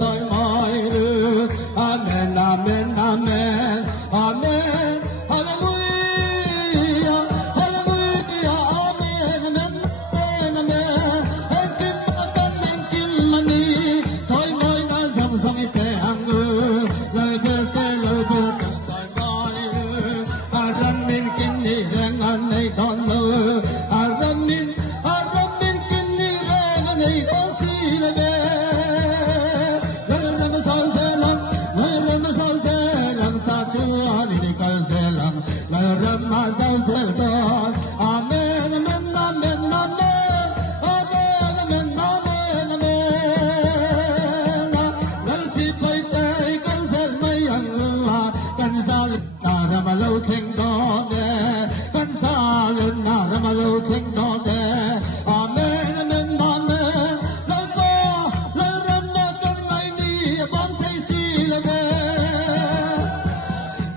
trời mọi được. Amen, amen, amen, amen. Hallelujah, hallelujah, amen, amen, amen. En kim mani, trời mọi na dòng dòng kẻ hàng ngư, lời bơ trời mọi. Aramin kini reng anei don lo, aramin kini reng anei don si le be. Lam sao se lam cha tu ani kal se lam, lam ma sao se don. Amen, amen, amen, amen, amen, amen, amen. Lam si pai tai kal se mai ang la, kan sa na ram lo theng don de, kan sa na ram lo theng don de. Amen, amen, amen. La ram na kan ngai ni bon thei si le be.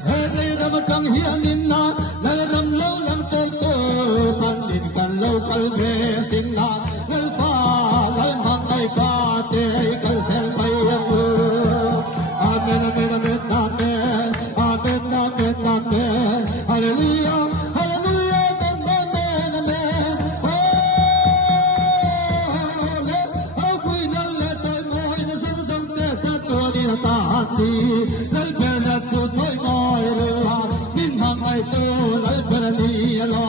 Hey ram chang hian in na, la ram lo lam tol cho pan din kan lo kal ve sin na, ngal pa lai mang ngai pa te kal sel mai ang. Amen, amen, amen, amen, amen, amen, amen. Hallelujah, hallelujah, amen, amen. Amen. Au quy nal le trời ngồi na sum sum te cha tu đi ta ti, nal pe na chu trời ngồi ru ha, min hang ai tu nal pe na ni lo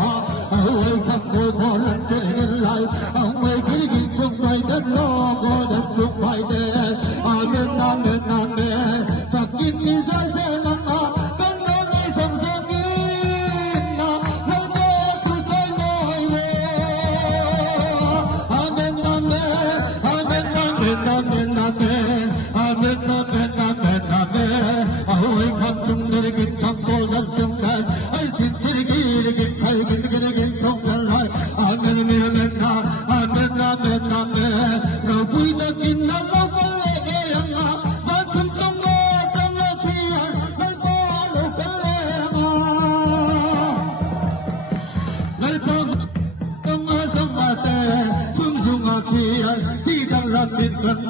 ha. Ôi khắp nơi có lần trên nhân lại, ông ơi cái gì trong trái đất lo có đất trong phải đen. Amen, amen, amen. Fakir ni saya lama, kan ngai sam sakin na, ngai tu cai noi le. Amen, amen, amen, amen, amen, amen, amen, amen, amen, amen. Ôi khắp trong nơi git khắp cô đất trong đất, ai xin chỉ git khai git trong đất lại. Amen, amen, amen, amen, amen, amen. Rồi vui ta kinh na có lệ yang na, van sum sum lo trong lo thiên, ngai có lo cái lệ ma. Ngai có trong sum ma te, sum sum ma thiên, khi đang làm việc gần